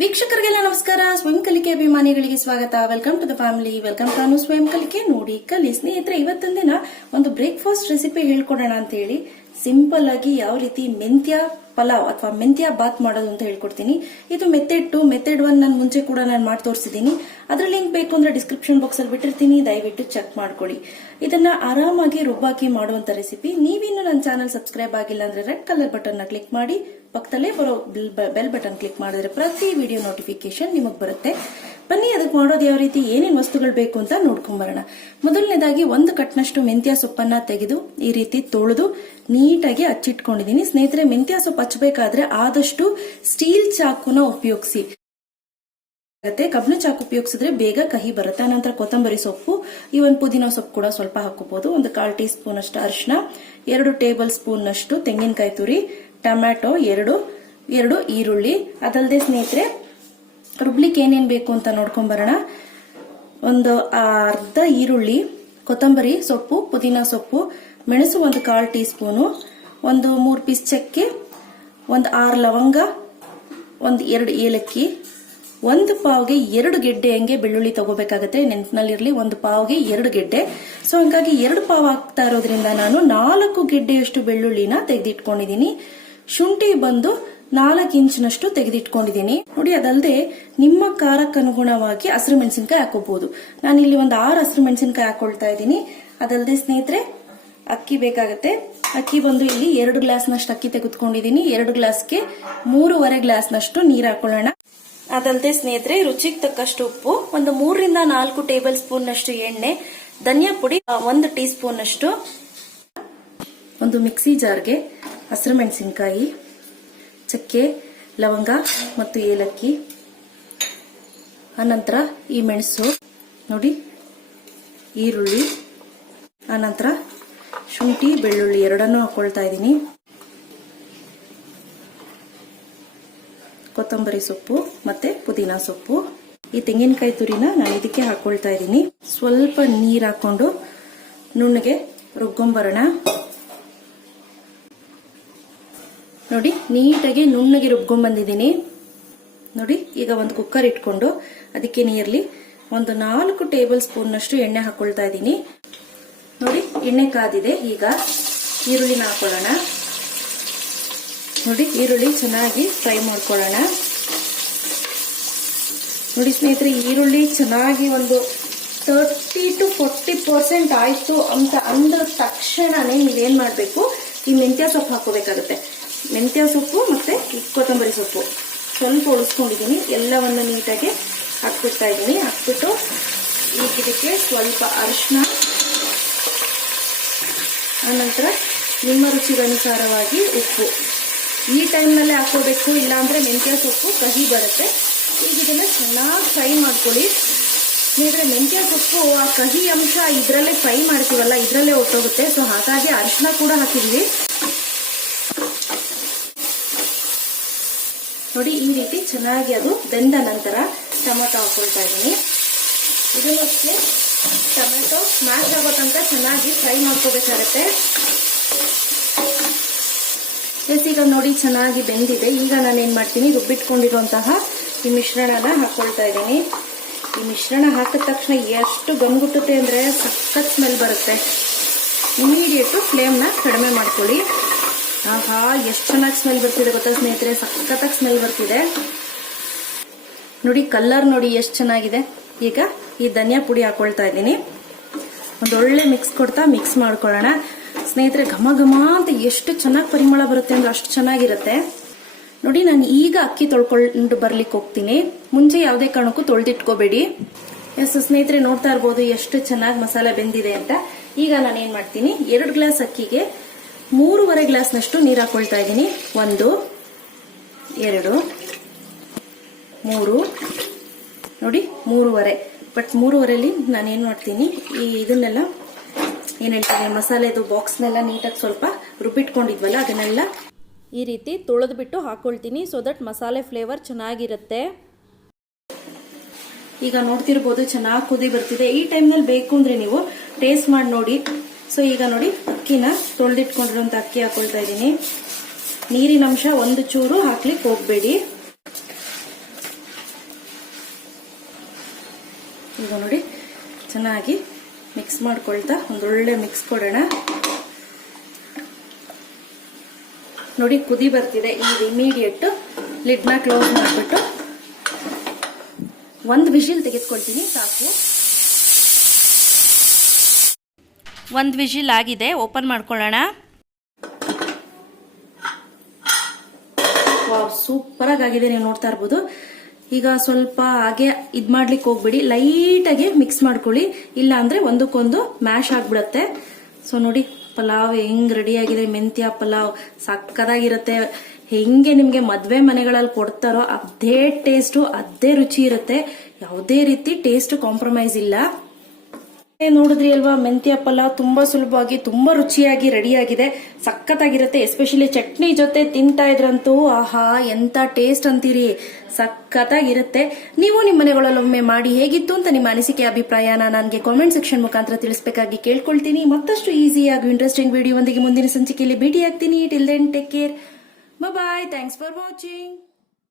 ವೀಕ್ಷಕರಿಗೆಲ್ಲ ನಮಸ್ಕಾರ. ಸ್ವಯಂ ಕಲಿಕೆ ಅಭಿಮಾನಿಗಳಿಗೆ ಸ್ವಾಗತ. Welcome to the family. Welcome to ಸ್ವಯಂ ಕಲಿಕೆ. ನೋಡಿ ಕಲಿ ಸ್ನೇಹಿತರೆ, ಇವತ್ತಿನ ದಿನ ಒಂದು ಬ್ರೇಕ್ಫಾಸ್ಟ್ ರೆಸಿಪಿ ಹೇಳ್ಕೊಡೋಣ ಅಂತ ಹೇಳಿ ಸಿಂಪಲ್ ಆಗಿ ಯಾವ ರೀತಿ ಮೆಂತ್ಯ ಪಲಾವ್ ಅಥವಾ ಮೆಂತ್ಯ ಬಾತ್ ಮಾಡೋದು ಅಂತ ಹೇಳ್ಕೊಡ್ತೀನಿ. ಇದು ಮೆಥಡ್ 2, ಮೆಥಡ್ 1 ನಾನು ಮುಂಚೆ ಕೂಡ ಮಾಡಿ ತೋರಿಸಿದ್ದೀನಿ. ಅದ್ರ ಲಿಂಕ್ ಬೇಕು ಅಂದ್ರೆ ಡಿಸ್ಕ್ರಿಪ್ಷನ್ ಬಾಕ್ಸ್ ಅಲ್ಲಿ ಬಿಟ್ಟಿರ್ತೀನಿ, ದಯವಿಟ್ಟು ಚೆಕ್ ಮಾಡ್ಕೊಳ್ಳಿ. ಇದನ್ನ ಆರಾಮಾಗಿ ರುಬ್ಬಾಕಿ ಮಾಡುವಂತ ರೆಸಿಪಿ. ನೀವಿನ್ನು ನನ್ನ ಚಾನಲ್ ಸಬ್ಸ್ಕ್ರೈಬ್ ಆಗಿಲ್ಲ ಅಂದ್ರೆ ರೆಡ್ ಕಲರ್ ಬಟನ್ ನ ಕ್ಲಿಕ್ ಮಾಡಿ, ಪಕ್ಕದಲ್ಲೇ ಬರೋ ಬೆಲ್ ಬಟನ್ ಕ್ಲಿಕ್ ಮಾಡಿದ್ರೆ ಪ್ರತಿ ವಿಡಿಯೋ ನೋಟಿಫಿಕೇಶನ್ ನಿಮಗೆ ಬರುತ್ತೆ. ಬನ್ನಿ ಅದಕ್ಕೆ ಮಾಡೋದು ಯಾವ ರೀತಿ, ಏನೇನು ವಸ್ತುಗಳು ಬೇಕು ಅಂತ ನೋಡ್ಕೊಂಡ್ ಬರೋಣ. ಮೊದಲನೇದಾಗಿ 1 ಕಟ್ನಷ್ಟು ಮೆಂತ್ಯ ಸೊಪ್ಪನ್ನ ತೆಗೆದು ಈ ರೀತಿ ತೊಳೆದು ನೀಟಾಗಿ ಹಚ್ಚಿಟ್ಕೊಂಡಿದೀನಿ. ಸ್ನೇಹಿತರೆ, ಮೆಂತ್ಯ ಸೊಪ್ಪು ಹಚ್ಚಬೇಕಾದ್ರೆ ಆದಷ್ಟು ಸ್ಟೀಲ್ ಚಾಕುನ ಉಪಯೋಗಿಸಿ. ಕಬ್ಬಿಣ ಚಾಕು ಉಪಯೋಗಿಸಿದ್ರೆ ಬೇಗ ಕಹಿ ಬರುತ್ತೆ. ನಂತರ ಕೊತ್ತಂಬರಿ ಸೊಪ್ಪು, ಇವನ್ ಪುದೀನ ಸೊಪ್ಪು ಕೂಡ ಸ್ವಲ್ಪ ಹಾಕೋಬಹುದು. 1/4 ಟೀ ಸ್ಪೂನ್ ಅಷ್ಟು ಅರಿಶಿನ, 2 ಟೇಬಲ್ ಸ್ಪೂನ್ ಅಷ್ಟು ತೆಂಗಿನಕಾಯಿ ತುರಿ, ಟೊಮ್ಯಾಟೊ 2 ಈರುಳ್ಳಿ. ಅದಲ್ಲದೆ ಸ್ನೇಹಿತರೆ, ರುಬ್ಲಿಕ್ಕೆ ಏನೇನ್ ಬೇಕು ಅಂತ ನೋಡ್ಕೊಂಡ್ ಬರೋಣ. ಒಂದು ಅರ್ಧ ಈರುಳ್ಳಿ, ಕೊತ್ತಂಬರಿ ಸೊಪ್ಪು, ಪುದೀನ ಸೊಪ್ಪು, ಮೆಣಸು 1/4 ಟೀ ಸ್ಪೂನು, 3 ಪೀಸ್ ಚಕ್ಕೆ, 6 ಲವಂಗ, 2 ಏಲಕ್ಕಿ, 1 ಪಾವ್ಗೆ 2 ಗೆಡ್ಡೆ ಹಂಗೆ ಬೆಳ್ಳುಳ್ಳಿ ತಗೋಬೇಕಾಗತ್ತೆ. ನೆನಪಿನಲ್ಲಿರ್ಲಿ, 1 ಪಾವ್ಗೆ 2 ಗೆಡ್ಡೆ. ಸೊ ಹಂಗಾಗಿ 2 ಪಾವ್ ಆಗ್ತಾ ಇರೋದ್ರಿಂದ ನಾನು 4 ಗೆಡ್ಡೆಯಷ್ಟು ಬೆಳ್ಳುಳ್ಳಿನ ತೆಗೆದಿಟ್ಕೊಂಡಿದೀನಿ. ಶುಂಠಿ ಬಂದು 4 ಇಂಚಿನಷ್ಟು ತೆಗೆದಿಟ್ಕೊಂಡಿದೀನಿ. ನೋಡಿ, ಅದಲ್ಲದೆ ನಿಮ್ಮ ಖಾರಕ್ಕೆ ಅನುಗುಣವಾಗಿ ಹಸಿರು ಮೆಣಸಿನಕಾಯಿ ಹಾಕೋಬಹುದು. ನಾನು ಇಲ್ಲಿ 6 ಹಸಿರು ಮೆಣಸಿನಕಾಯಿ ಹಾಕೊಳ್ತಾ ಇದ್ದೀನಿ. ಅದಲ್ಲದೆ ಸ್ನೇಹಿತರೆ, ಅಕ್ಕಿ ಬೇಕಾಗತ್ತೆ. ಅಕ್ಕಿ ಬಂದು ಇಲ್ಲಿ 2 ಗ್ಲಾಸ್ನಷ್ಟು ಅಕ್ಕಿ ತೆಗೆದುಕೊಂಡಿದೀನಿ. 2 ಗ್ಲಾಸ್ಗೆ 3.5 ಗ್ಲಾಸ್ನಷ್ಟು ನೀರು ಹಾಕೊಳ್ಳೋಣ. ಅದಲ್ಲದೆ ಸ್ನೇಹಿತರೆ, ರುಚಿಗೆ ತಕ್ಕಷ್ಟು ಉಪ್ಪು, 3 ರಿಂದ 4 ಟೇಬಲ್ ಸ್ಪೂನ್ ನಷ್ಟು ಎಣ್ಣೆ, ಧನಿಯಾ ಪುಡಿ 1 ಟೀ ಸ್ಪೂನ್ ಅಷ್ಟು, ಒಂದು ಮಿಕ್ಸಿ ಜಾರ್ಗೆ ಹಸಿರು ಮೆಣಸಿನಕಾಯಿ, ಚಕ್ಕೆ, ಲವಂಗ ಮತ್ತು ಏಲಕ್ಕಿ, ಆನಂತರ ಈ ಮೆಣಸು ನೋಡಿ, ಈರುಳ್ಳಿ, ಆನಂತರ ಶುಂಠಿ, ಬೆಳ್ಳುಳ್ಳಿ ಎರಡನ್ನೂ ಹಾಕೊಳ್ತಾ ಇದ್ದೀನಿ. ಕೊತ್ತಂಬರಿ ಸೊಪ್ಪು ಮತ್ತೆ ಪುದೀನ ಸೊಪ್ಪು, ಈ ತೆಂಗಿನಕಾಯಿ ತುರಿನ ನಾನು ಇದಕ್ಕೆ ಹಾಕೊಳ್ತಾ ಇದ್ದೀನಿ. ಸ್ವಲ್ಪ ನೀರು ಹಾಕೊಂಡು ನುಣ್ಣಗೆ ರುಬ್ಕೊಂಬರೋಣ. ನೋಡಿ, ನೀಟಾಗಿ ನುಣ್ಣಗೆ ರುಬ್ಕೊಂಡ್ ಬಂದಿದ್ದೀನಿ. ನೋಡಿ, ಈಗ ಒಂದು ಕುಕ್ಕರ್ ಇಟ್ಕೊಂಡು ಅದಕ್ಕೆ ನೀರ್ಲಿ 4 ಟೇಬಲ್ ಸ್ಪೂನ್ ನಷ್ಟು ಎಣ್ಣೆ ಹಾಕೊಳ್ತಾ ಇದ್ದೀನಿ. ನೋಡಿ, ಎಣ್ಣೆ ಕಾದಿದೆ. ಈಗ ಈರುಳ್ಳಿನ ಹಾಕೊಳ್ಳೋಣ. ನೋಡಿ, ಈರುಳ್ಳಿ ಚೆನ್ನಾಗಿ ಫ್ರೈ ಮಾಡ್ಕೊಳ್ಳೋಣ. ನೋಡಿ ಸ್ನೇಹಿತರೆ, ಈರುಳ್ಳಿ ಚೆನ್ನಾಗಿ 30 to 40% ಆಯ್ತು ಅಂತ ಅಂದ ತಕ್ಷಣನೇ ನೀವೇನ್ ಮಾಡ್ಬೇಕು, ಈ ಮೆಂತ್ಯ ಸೊಪ್ಪು ಹಾಕೋಬೇಕಾಗುತ್ತೆ. ಮೆಂತ್ಯ ಸೊಪ್ಪು ಮತ್ತೆ ಕೊತ್ತಂಬರಿ ಸೊಪ್ಪು ಸ್ವಲ್ಪ ಉಳಿಸ್ಕೊಂಡಿದ್ದೀನಿ. ಎಲ್ಲವನ್ನು ನೀಟಾಗಿ ಹಾಕ್ಬಿಡ್ತಾ ಇದ್ದೀನಿ. ಹಾಕ್ಬಿಟ್ಟು ಈಗ ಇದಕ್ಕೆ ಸ್ವಲ್ಪ ಅರಿಶಿನ, ಆನಂತರ ನಿಮ್ಮ ರುಚಿಗೆ ಅನುಸಾರವಾಗಿ ಉಪ್ಪು ಈ ಟೈಮ್ನಲ್ಲೇ ಹಾಕೋಬೇಕು, ಇಲ್ಲಾಂದ್ರೆ ಮೆಂತ್ಯ ಸೊಪ್ಪು ಕಹಿ ಬರುತ್ತೆ. ಈಗ ಇದನ್ನ ಚೆನ್ನಾಗಿ ಫ್ರೈ ಮಾಡ್ಕೊಳ್ಳಿ. ಸ್ನೇಹಿತರೆ, ಮೆಂತ್ಯ ಸೊಪ್ಪು ಆ ಕಹಿ ಅಂಶ ಇದ್ರಲ್ಲೇ ಫ್ರೈ ಮಾಡ್ತೀವಲ್ಲ, ಇದ್ರಲ್ಲೇ ಹೊಟ್ಟೋಗುತ್ತೆ. ಸೊ ಹಾಗಾಗಿ ಅರಿಶಿನ ಕೂಡ ಹಾಕಿದ್ವಿ. ನೋಡಿ, ಈ ರೀತಿ ಚೆನ್ನಾಗಿ ಅದು ಬೆಂದ ನಂತರ ಟೊಮೆಟೊ ಹಾಕೊಳ್ತಾ ಇದ್ದೀನಿ. ಇದನ್ನು ಅಷ್ಟೇ ಟೊಮೆಟೊ ಸ್ಮ್ಯಾಶ್ ಆಗೋ ತನಕ ಚೆನ್ನಾಗಿ ಫ್ರೈ ಮಾಡ್ಕೋಬೇಕಾಗತ್ತೆ. ಈಗ ನೋಡಿ, ಚೆನ್ನಾಗಿ ಬೆಂದಿದೆ. ಈಗ ನಾನು ಏನ್ ಮಾಡ್ತೀನಿ, ರುಬ್ಬಿಟ್ಕೊಂಡಿರುವಂತಹ ಈ ಮಿಶ್ರಣನ ಹಾಕೊಳ್ತಾ ಇದ್ದೀನಿ. ಈ ಮಿಶ್ರಣ ಹಾಕಿದ ತಕ್ಷಣ ಎಷ್ಟು ಗಮ್ಗುಟ್ಟುತ್ತೆ ಅಂದ್ರೆ ಸಖತ್ ಸ್ಮೆಲ್ ಬರುತ್ತೆ. ಇಮಿಡಿಯೇಟ್ ಫ್ಲೇಮ್ನ ಕಡಿಮೆ ಮಾಡ್ಕೊಳ್ಳಿ. ಆಹಾ, ಎಷ್ಟು ಚೆನ್ನಾಗಿ ಸ್ಮೆಲ್ ಬರ್ತಿದೆ ಗೊತ್ತಾ ಸ್ನೇಹಿತರೆ, ಸಖತ್ತಾಗಿ ಸ್ಮೆಲ್ ಬರ್ತಿದೆ. ನೋಡಿ, ಕಲರ್ ನೋಡಿ ಎಷ್ಟು ಚೆನ್ನಾಗಿದೆ. ಈಗ ಈ ಧನಿಯಾ ಪುಡಿ ಹಾಕೊಳ್ತಾ ಇದ್ದೀನಿ. ಒಳ್ಳೆ ಮಿಕ್ಸ್ ಕೊಡ್ತಾ ಮಿಕ್ಸ್ ಮಾಡ್ಕೊಳ್ಳೋಣ. ಸ್ನೇಹಿತರೆ, ಘಮ ಘಮ ಅಂತ ಎಷ್ಟು ಚೆನ್ನಾಗಿ ಪರಿಮಳ ಬರುತ್ತೆ ಅಂದ್ರೆ ಅಷ್ಟು ಚೆನ್ನಾಗಿರುತ್ತೆ. ನೋಡಿ, ನಾನು ಈಗ ಅಕ್ಕಿ ತೊಳ್ಕೊಂಡು ಬರ್ಲಿಕ್ಕೆ ಹೋಗ್ತೀನಿ. ಮುಂಚೆ ಯಾವುದೇ ಕಾರಣಕ್ಕೂ ತೊಳೆದಿಟ್ಕೋಬೇಡಿ. ಎಸ್ ಸ್ನೇಹಿತರೆ, ನೋಡ್ತಾ ಇರ್ಬೋದು ಎಷ್ಟು ಚೆನ್ನಾಗಿ ಮಸಾಲೆ ಬೆಂದಿದೆ ಅಂತ. ಈಗ ನಾನು ಏನ್ ಮಾಡ್ತೀನಿ, 2 ಗ್ಲಾಸ್ ಅಕ್ಕಿಗೆ 3.5 ಗ್ಲಾಸ್ನಷ್ಟು ನೀರು ಹಾಕೊಳ್ತಾ ಇದ್ದೀನಿ. 1 2 3 ನೋಡಿ 3.5. ಬಟ್ 3.5ಲಿ ನಾನೇನ್ ಮಾಡ್ತೀನಿ, ಇದನ್ನೆಲ್ಲ ಏನ್ ಹೇಳ್ತೀನಿ, ಮಸಾಲೆದು ಬಾಕ್ಸ್ನೆಲ್ಲ ನೀಟಾಗಿ ಸ್ವಲ್ಪ ರುಬ್ಬಿಟ್ಕೊಂಡಿದ್ವಲ್ಲ ಅದನ್ನೆಲ್ಲ ಈ ರೀತಿ ತೊಳೆದ್ಬಿಟ್ಟು ಹಾಕೊಳ್ತೀನಿ. ಸೊ ದಟ್ ಮಸಾಲೆ ಫ್ಲೇವರ್ ಚೆನ್ನಾಗಿರುತ್ತೆ. ಈಗ ನೋಡ್ತಿರ್ಬೋದು ಚೆನ್ನಾಗಿ ಕುದಿ ಬರ್ತಿದೆ. ಈ ಟೈಮ್ನಲ್ಲಿ ಬೇಕು ಅಂದ್ರೆ ನೀವು ಟೇಸ್ಟ್ ಮಾಡಿ ನೋಡಿ. ಸೊ ಈಗ ನೋಡಿ, ಅಕ್ಕಿನ ತೊಳೆದಿಟ್ಕೊಂಡಿರುವಂತ ಅಕ್ಕಿ ಹಾಕೊಳ್ತಾ ಇದ್ದೀನಿ. ನೀರಿನ ಅಂಶ ಒಂದು ಚೂರು ಹಾಕ್ಲಿಕ್ಕೆ ಹೋಗ್ಬೇಡಿ. ಈಗ ನೋಡಿ ಚೆನ್ನಾಗಿ ಮಿಕ್ಸ್ ಮಾಡ್ಕೊಳ್ತಾ ಒಂದೊಳ್ಳೆ ಮಿಕ್ಸ್ ಕೊಡೋಣ. ನೋಡಿ ಕುದಿ ಬರ್ತಿದೆ. ಈಗ ಇಮಿಡಿಯೇಟ್ ಲಿಡ್ನ ಕ್ಲೋಸ್ ಮಾಡಿಬಿಟ್ಟು ಒಂದು ವಿಷಿಲ್ ತೆಗೆದುಕೊಳ್ತೀನಿ, ಸಾಕು. ಒಂದು ವಿಷಿಲ್ ಆಗಿದೆ, ಓಪನ್ ಮಾಡ್ಕೊಳ್ಳೋಣ. ಸೂಪರ್ ಆಗಿದೆ, ನೀವು ನೋಡ್ತಾ ಇರ್ಬೋದು. ಈಗ ಸ್ವಲ್ಪ ಹಾಗೆ ಇದ್ ಮಾಡ್ಲಿಕ್ಕೆ ಹೋಗ್ಬಿಡಿ, ಲೈಟ್ ಆಗಿ ಮಿಕ್ಸ್ ಮಾಡ್ಕೊಳ್ಳಿ, ಇಲ್ಲ ಅಂದ್ರೆ ಒಂದಕ್ಕೊಂದು ಮ್ಯಾಶ್ ಆಗ್ಬಿಡತ್ತೆ. ಸೊ ನೋಡಿ ಪಲಾವ್ ಹೆಂಗ್ ರೆಡಿ ಆಗಿದೆ. ಮೆಂತ್ಯ ಪಲಾವ್ ಸಕ್ಕದಾಗಿರುತ್ತೆ. ಹೆಂಗೆ ನಿಮ್ಗೆ ಮದ್ವೆ ಮನೆಗಳಲ್ಲಿ ಕೊಡ್ತಾರೋ ಅದೇ ಟೇಸ್ಟ್, ಅದೇ ರುಚಿ ಇರುತ್ತೆ. ಯಾವುದೇ ರೀತಿ ಟೇಸ್ಟ್ ಕಾಂಪ್ರಮೈಸ್ ಇಲ್ಲ. ನೋಡಿದ್ರಿ ಅಲ್ವಾ, ಮೆಂತ್ಯ ಪಲಾವ್ ತುಂಬಾ ಸುಲಭವಾಗಿ ತುಂಬಾ ರುಚಿಯಾಗಿ ರೆಡಿ ಆಗಿದೆ. ಸಖತ್ತಾಗಿರುತ್ತೆ. ಎಸ್ಪೆಷಲಿ ಚಟ್ನಿ ಜೊತೆ ತಿಂತಾ ಇದ್ರಂತೂ ಆಹಾ ಎಂತ ಟೇಸ್ಟ್ ಅಂತೀರಿ, ಸಖತ್ತಾಗಿರುತ್ತೆ. ನೀವು ನಿಮ್ಮ ಮನೆಗಳಲ್ಲೊಮ್ಮೆ ಮಾಡಿ ಹೇಗಿತ್ತು ಅಂತ ನಿಮ್ಮ ಅನಿಸಿಕೆ ಅಭಿಪ್ರಾಯನ ನನಗೆ ಕಾಮೆಂಟ್ ಸೆಕ್ಷನ್ ಮುಖಾಂತರ ತಿಳಿಸಬೇಕಾಗಿ ಕೇಳ್ಕೊಳ್ತೀನಿ. ಮತ್ತಷ್ಟು ಈಸಿ ಹಾಗೂ ಇಂಟ್ರೆಸ್ಟಿಂಗ್ ವಿಡಿಯೋ ಒಂದಿಗೆ ಮುಂದಿನ ಸಂಚಿಕೆಯಲ್ಲಿ ಭೇಟಿ ಆಗ್ತೀನಿ. Till then take care, bye. Thanks for watching.